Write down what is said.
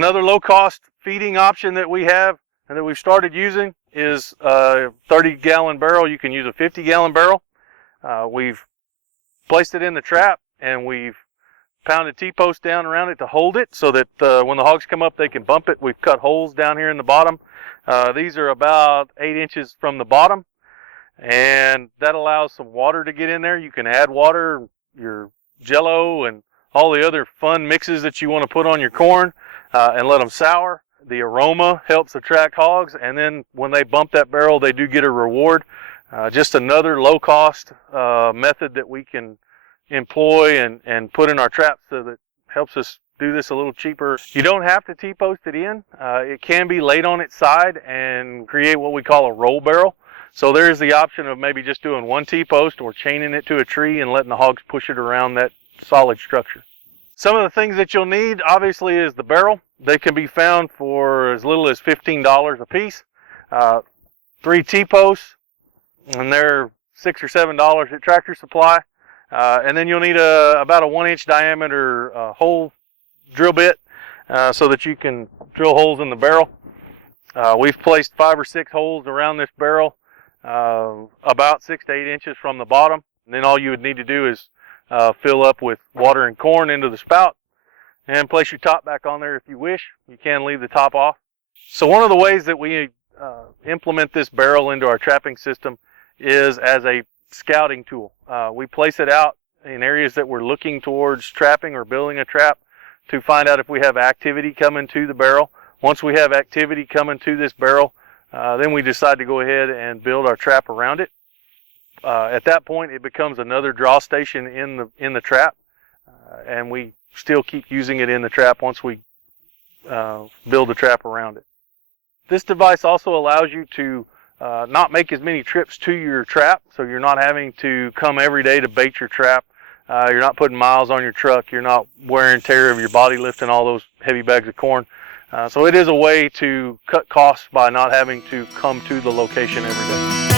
Another low-cost feeding option that we have and that we've started using is a 30-gallon barrel. You can use a 50-gallon barrel. We've placed it in the trap, and we've pounded T-posts down around it to hold it so that when the hogs come up, they can bump it. We've cut holes down here in the bottom. These are about 8 inches from the bottom, and that allows some water to get in there. You can add water, your Jello, and all the other fun mixes that you want to put on your corn and let them sour. The aroma helps attract hogs, and then when they bump that barrel, they do get a reward. Just another low-cost method that we can employ and put in our traps, so that helps us do this a little cheaper. You don't have to T-post it in. It can be laid on its side and create what we call a roll barrel. So there's the option of maybe just doing one T-post or chaining it to a tree and letting the hogs push it around that solid structure. Some of the things that you'll need, obviously, is the barrel. They can be found for as little as $15 a piece. 3 T-posts, and they're $6 or $7 at Tractor Supply. And then you'll need about a 1-inch diameter hole drill bit so that you can drill holes in the barrel. We've placed 5 or 6 holes around this barrel, about 6 to 8 inches from the bottom. And then all you would need to do is fill up with water and corn into the spout and place your top back on there if you wish. You can leave the top off. So one of the ways that we implement this barrel into our trapping system is as a scouting tool. We place it out in areas that we're looking towards trapping or building a trap to find out if we have activity coming to the barrel. Once we have activity coming to this barrel, then we decide to go ahead and build our trap around it. At that point, it becomes another draw station in the trap, and we still keep using it in the trap once we build the trap around it. This device also allows you to not make as many trips to your trap, so you're not having to come every day to bait your trap. You're not putting miles on your truck. You're not wear and tear of your body lifting all those heavy bags of corn. So it is a way to cut costs by not having to come to the location every day.